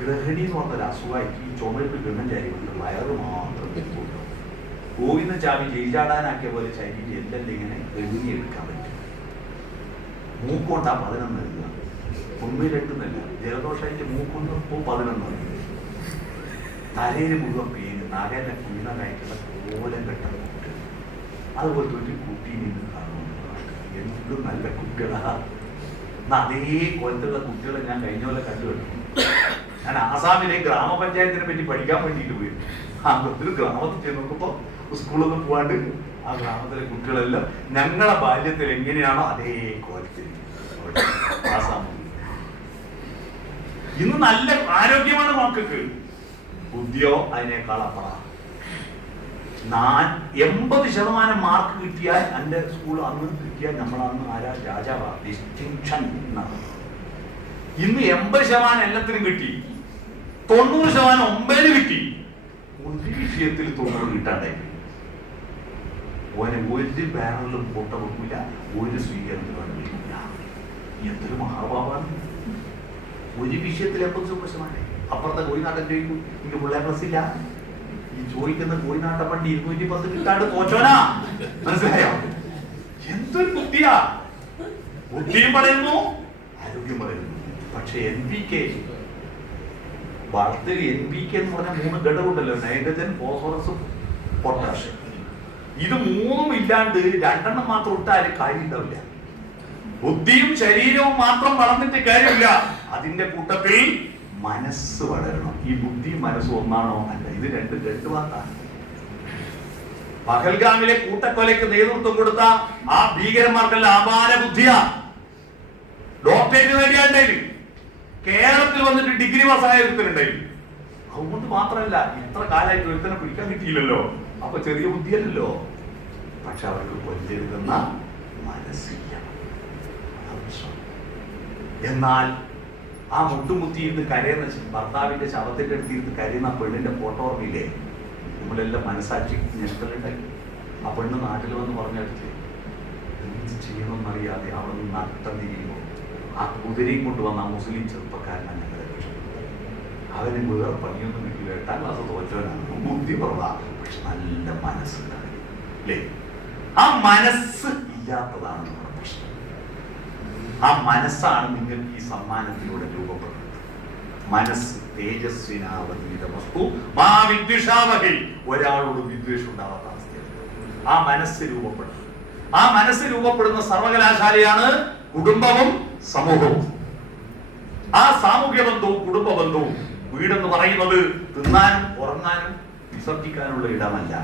ഗ്രഹണി എന്ന് പറഞ്ഞൊരു അസുഖമായിട്ട് ഈ ചുമയിട്ട് ഗുണം ചാരിക്കൊണ്ട് വയറ് മാത്രം തെറ്റുള്ളൂ ഗോവിന്ദ ചാവി ജയിലാടാനാക്കിയ പോലെ ചരിഞ്ഞ് എല്ലാം ഇങ്ങനെ എഴുതി എടുക്കാൻ പറ്റും? മൂക്കൊണ്ടാ പതിനൊന്ന് എഴുതുക ഒന്നും രണ്ടുന്നല്ല ജലദോഷമായിട്ട് മൂക്കൊണ്ടപ്പോൾ പതിനൊന്ന് തലേര് മുഴുവൻ പേര് നാഗേന്റെ കുഞ്ഞ കഴിക്കുന്ന കോലം കെട്ട കുട്ടി. അതുപോലത്തെ ഒരു നിന്ന് കാണുന്നു എന്തും നല്ല കുട്ടികളാ. എന്നാ അതേ കൊലത്തുള്ള കുട്ടികളെ ഞാൻ കഴിഞ്ഞ പോലെ കണ്ടുപിടിക്കും ഞാൻ ആസാമിലെ ഗ്രാമപഞ്ചായത്തിനെ പറ്റി പഠിക്കാൻ വേണ്ടിയിട്ട് പോയി ആ ഒരു ഗ്രാമത്തിൽ ചെന്ന് നോക്കുമ്പോ സ്കൂളൊന്നും പോവാണ്ട് ആ ഗ്രാമത്തിലെ കുട്ടികളെല്ലാം ഞങ്ങളെ ബാല്യത്തിൽ എങ്ങനെയാണോ അതേ കോലത്തിൽ ഇന്ന് നല്ല ആരോഗ്യമാണ് മക്കൾക്ക്. ബുദ്ധിയോ അതിനേക്കാൾ അപ്പുറം. എൺപത് ശതമാനം മാർക്ക് കിട്ടിയാൽ എന്റെ സ്കൂൾ അന്ന് കിട്ടിയാൽ നമ്മളന്ന് ആരാ? രാജാവാ. ഡിസ്റ്റിങ്ഷൻ എന്നാണ്. ഇന്ന് എൺപത് ശതമാനം എല്ലാത്തിനും കിട്ടി. തൊണ്ണൂറ് ശതമാനം ഒമ്പതിന് കിട്ടി. ഒരു വിഷയത്തിൽ തൊണ്ണൂറ് കിട്ടാതെ ഓനെ ഒരു ബാനറിലും ഫോട്ടോ വെക്കില്ല ഒരു സ്വീകരണത്തിലും വെക്കില്ല എന്തൊരു മഹാഭാവാണ് ഒരു വിഷയത്തിൽ എൺപത് ശതമാനം അപ്പുറത്തെ കോഴിനാട്ടൻ ചോദിക്കും എനിക്ക് പിള്ളേർ ക്ലാസ്സില്ല ഈ ചോദിക്കുന്ന കോഴിനാട്ട പണ്ട് ഇരുന്നൂറ്റി പത്ത് കിട്ടാണ്ട് തോച്ചോനാ മനസ്സിലായോ? എന്തൊരു ബുദ്ധിയാ. ബുദ്ധിയും പറയുന്നു ആരോഗ്യം പറയുന്നു. പക്ഷെ എൻ പി കെ വളർത്തിൽ എൻ പി കെ എന്ന് പറഞ്ഞ മൂന്ന് ഘടകമുണ്ടല്ലോ. നൈട്രജൻ ഫോസ്ഫറസ് പൊട്ടാഷ് ഇത് മൂന്നും ഇല്ലാണ്ട് രണ്ടെണ്ണം മാത്രം ഇട്ടാലും കാര്യമുണ്ടാവില്ല. ബുദ്ധിയും ശരീരവും മാത്രം വളർന്നിട്ട് കാര്യമില്ല. അതിന്റെ കൂട്ടത്തിൽ മനസ്സ് വളരണം. ഈ ബുദ്ധിയും മനസ്സും ഒന്നാണോ അല്ല? ഇത് രണ്ട് രണ്ട് വാർത്താണ് പഹൽഗാമിലെ കൂട്ടക്കൊലയ്ക്ക് നേതൃത്വം കൊടുത്ത ആ ഭീകരന്മാർക്കെല്ലാം അപാര ബുദ്ധിയാ. ഡോക്ടറേറ്റ് നേടിയാണ്ടായി കേരളത്തിൽ വന്നിട്ട് ഡിഗ്രി പാസ്സായ ഒരുത്തനുണ്ടായി. അതുകൊണ്ട് മാത്രമല്ല ഇത്ര കാലമായിട്ട് ഒരുത്തനെ പിടിക്കാൻ കിട്ടിയില്ലല്ലോ അപ്പൊ ചെറിയ ബുദ്ധിയല്ലല്ലോ. പക്ഷെ അവർക്ക് കൊല്ലരുതെന്ന മനസ്സില്ല. എന്നാൽ ആ മുട്ടുമുത്തിയിരുന്ന് കരയുന്ന ഭർത്താവിന്റെ ശവത്തിന്റെ അടുത്തിരുന്ന് കരയുന്ന പെണ്ണിന്റെ ഫോട്ടോ ഓർമ്മയില്ലേ? നമ്മളെല്ലാം മനസ്സാക്ഷി ഞെട്ടലുണ്ടായി. ആ പെണ്ണ് നാട്ടിൽ വന്ന് പറഞ്ഞെടുത്ത് എന്ത് ചെയ്യണമെന്നറിയാതെ അവിടെ നിന്ന് നട്ടം തിരിയുമ്പോൾ ആ കുതിരയും കൊണ്ടുവന്ന ആ മുസ്ലിം ചെറുപ്പക്കാരനാണ് ഞങ്ങൾ അവന് വേറെ പണിയൊന്നും കിട്ടില്ല എട്ടാം ക്ലാസ് തോറ്റവനാണ്. കുറവാ പക്ഷെ നല്ല മനസ്സുണ്ടായി. അല്ലേ? ആ മനസ്സ് ഇല്ലാത്തതാണ് നമ്മുടെ പ്രശ്നം. ആ മനസ്സാണ് നിങ്ങൾക്ക് ഈ സമ്മാനത്തിലൂടെ രൂപപ്പെടുന്നത്. മനസ്സ് തേജസ്വിനാവതീത വസ്തു മാ വിദ്വിഷാവഹി ഒരാളോട് വിദ്വേഷം ഉണ്ടാവാത്ത അവസ്ഥയാണ്. ആ മനസ്സ് രൂപപ്പെടുന്നത്. ആ മനസ്സ് രൂപപ്പെടുന്ന സർവകലാശാലയാണ് കുടുംബവും സമൂഹവും. ആ സാമൂഹ്യ ബന്ധവും കുടുംബ ബന്ധവും വീടെന്ന് പറയുന്നത് തിന്നാനും ഉറങ്ങാനും വിസർജിക്കാനുള്ള ഇടമല്ല.